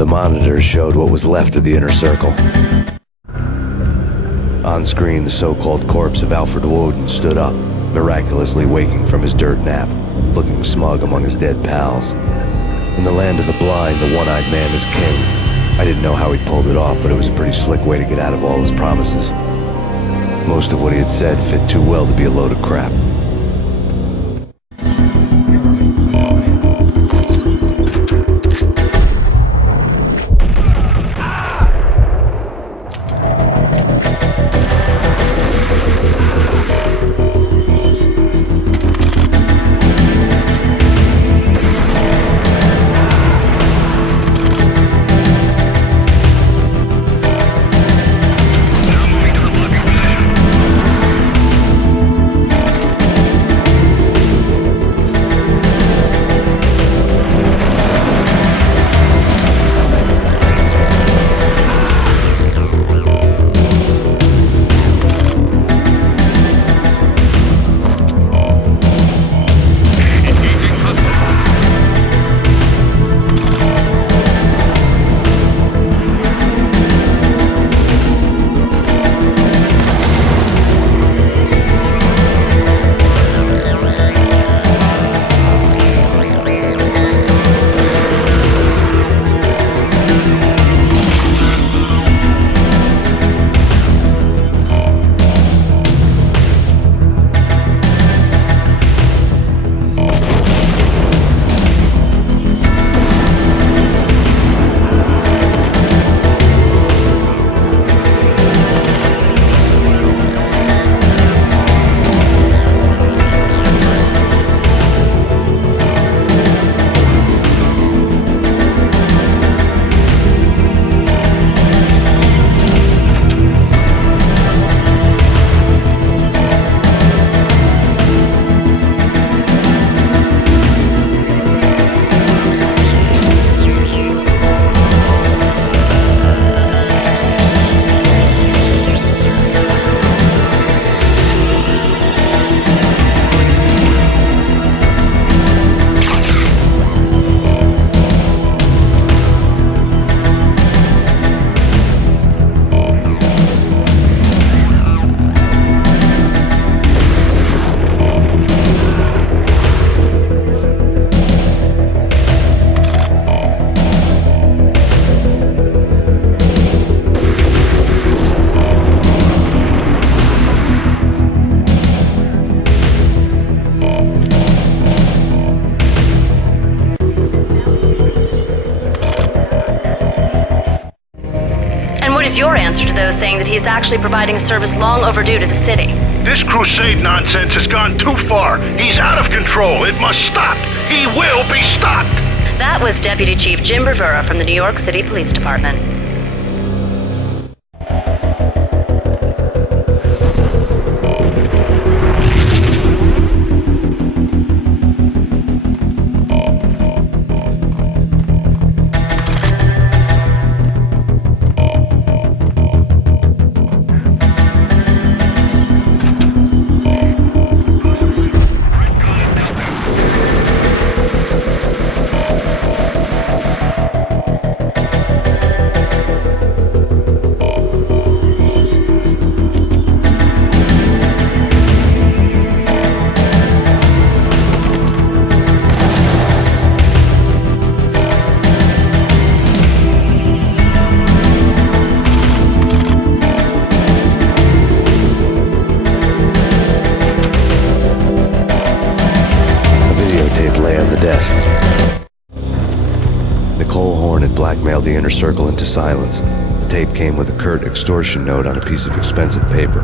the monitors showed what was left of the inner circle. On screen, the so-called corpse of Alfred Woden stood up, miraculously waking from his dirt nap, looking smug among his dead pals. In the land of the blind, the one-eyed man is king. I didn't know how he pulled it off, but it was a pretty slick way to get out of all his promises. Most of what he had said fit too well to be a load of crap. Your answer to those saying that he's actually providing a service long overdue to the city. This crusade nonsense has gone too far. He's out of control. It must stop. He will be stopped. That was Deputy Chief Jim Rivera from the New York City Police Department. Blackmailed the inner circle into silence. The tape came with a curt extortion note on a piece of expensive paper.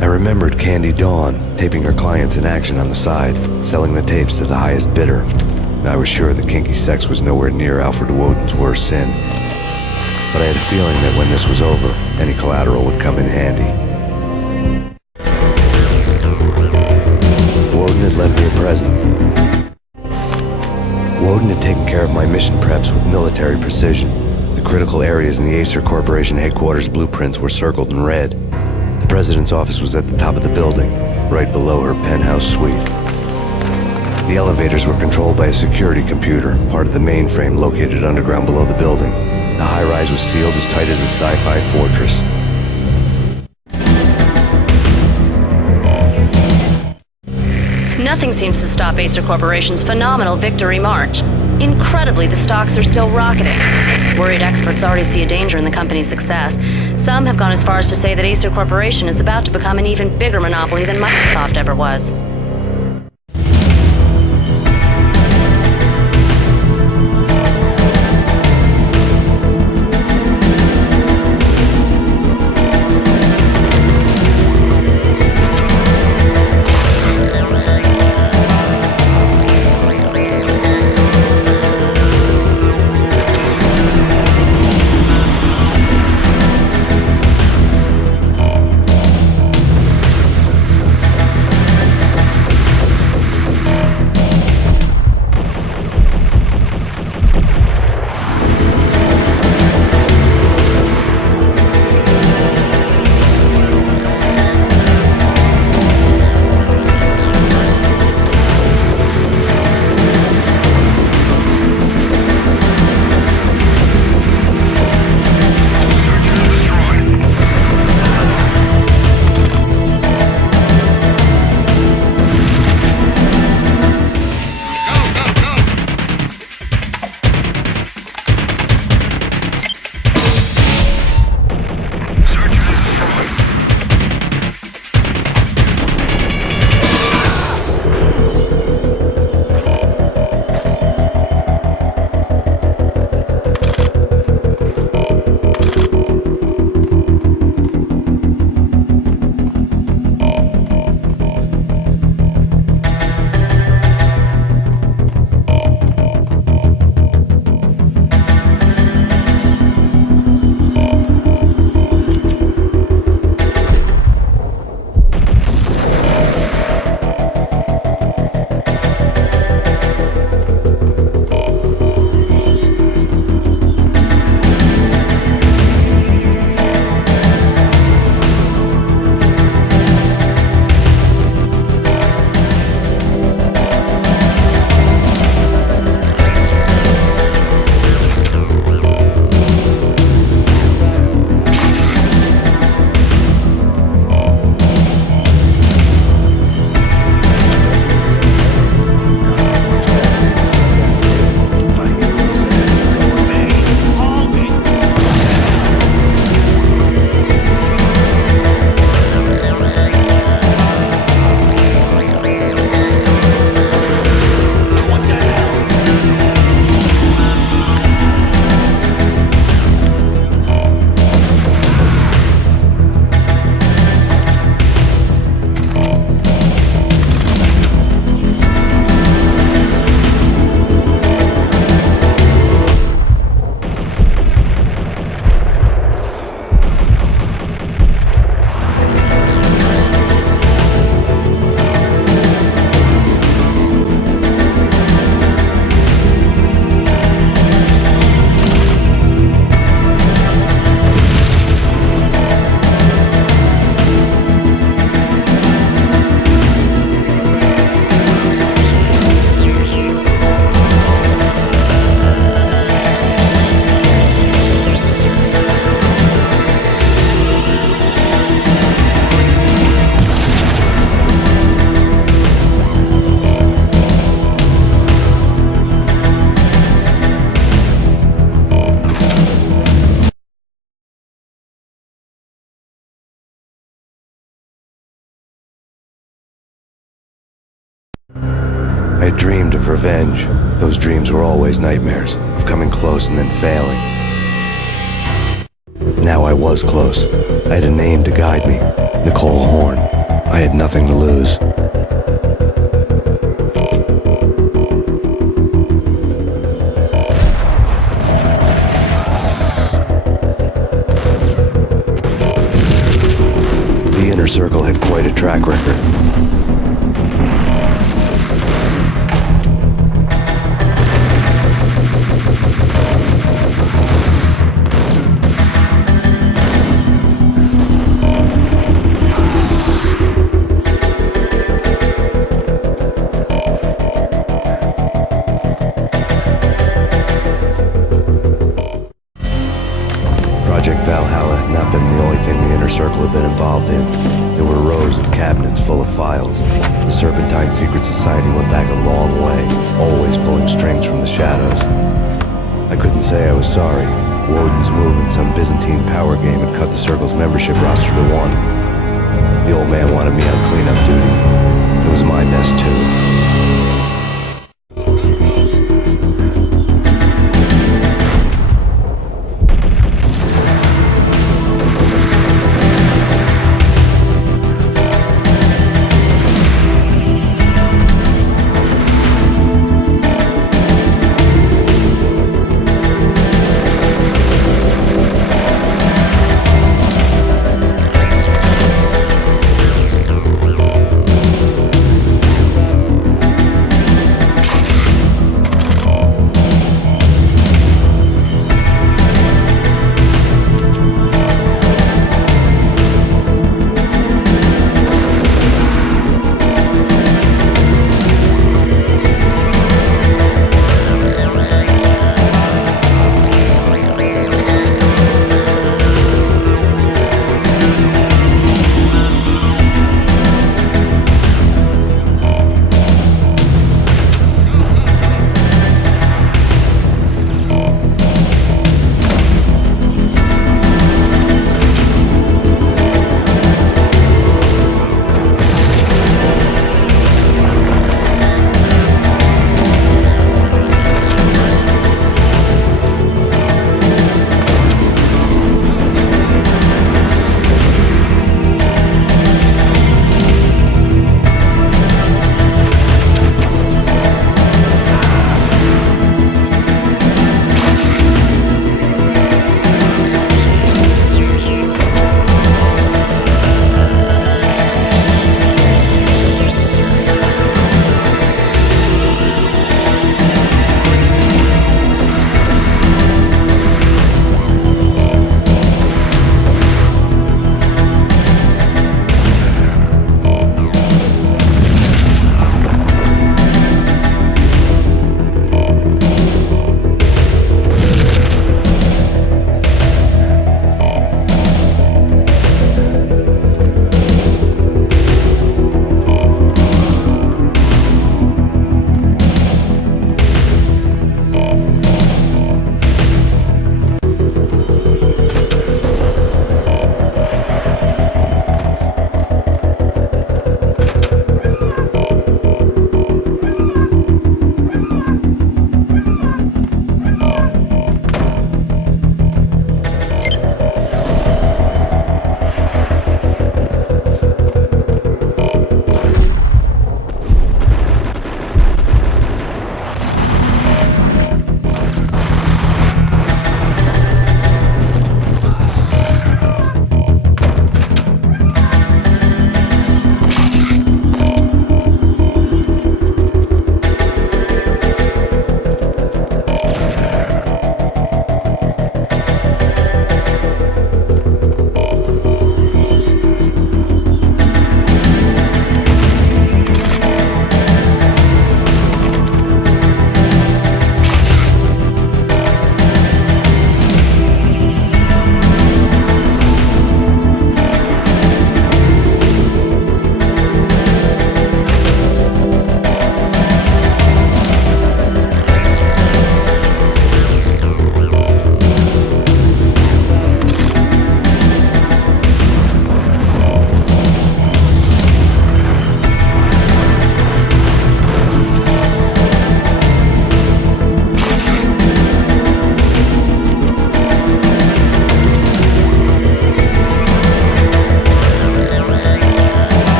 I remembered Candy Dawn taping her clients in action on the side, selling the tapes to the highest bidder. I was sure that kinky sex was nowhere near Alfred Woden's worst sin. But I had a feeling that when this was over, any collateral would come in handy. Woden had left me a present. Woden had taken care of my mission preps with military precision. The critical areas in the Acer Corporation headquarters blueprints were circled in red. The president's office was at the top of the building, right below her penthouse suite. The elevators were controlled by a security computer, part of the mainframe located underground below the building. The high-rise was sealed as tight as a sci-fi fortress. Nothing seems to stop Acer Corporation's phenomenal victory march. Incredibly, the stocks are still rocketing. Worried experts already see a danger in the company's success. Some have gone as far as to say that Acer Corporation is about to become an even bigger monopoly than Microsoft ever was. I had dreamed of revenge. Those dreams were always nightmares, of coming close and then failing. Now I was close. I had a name to guide me, Nicole Horn. I had nothing to lose. The Inner Circle had quite a track record. circle had been involved in. There were rows of cabinets full of files. The Serpentine Secret Society went back a long way, always pulling strings from the shadows. I couldn't say I was sorry. Woden's move in some Byzantine power game had cut the circle's membership roster to one. The old man wanted me on cleanup duty. It was my mess too.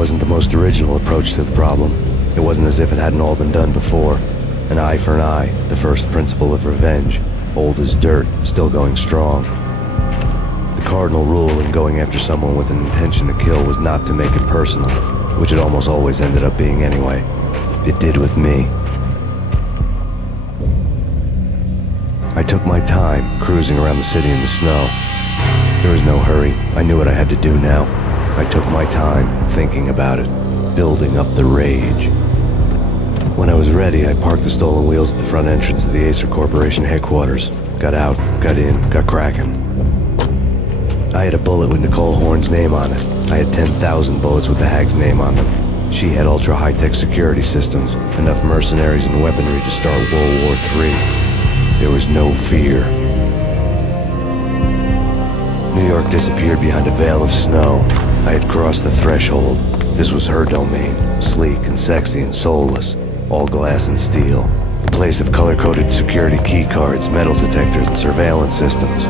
wasn't the most original approach to the problem. It wasn't as if it hadn't all been done before. An eye for an eye, the first principle of revenge. Old as dirt, still going strong. The cardinal rule in going after someone with an intention to kill was not to make it personal, which it almost always ended up being anyway. It did with me. I took my time, cruising around the city in the snow. There was no hurry. I knew what I had to do now. I took my time, thinking about it, building up the rage. When I was ready, I parked the stolen wheels at the front entrance of the Acer Corporation headquarters. Got out, got in, got cracking. I had a bullet with Nicole Horn's name on it. I had 10,000 bullets with the hag's name on them. She had ultra-high-tech security systems, enough mercenaries and weaponry to start World War III. There was no fear. New York disappeared behind a veil of snow. I had crossed the threshold. This was her domain, sleek and sexy and soulless, all glass and steel. A place of color-coded security key cards, metal detectors, and surveillance systems.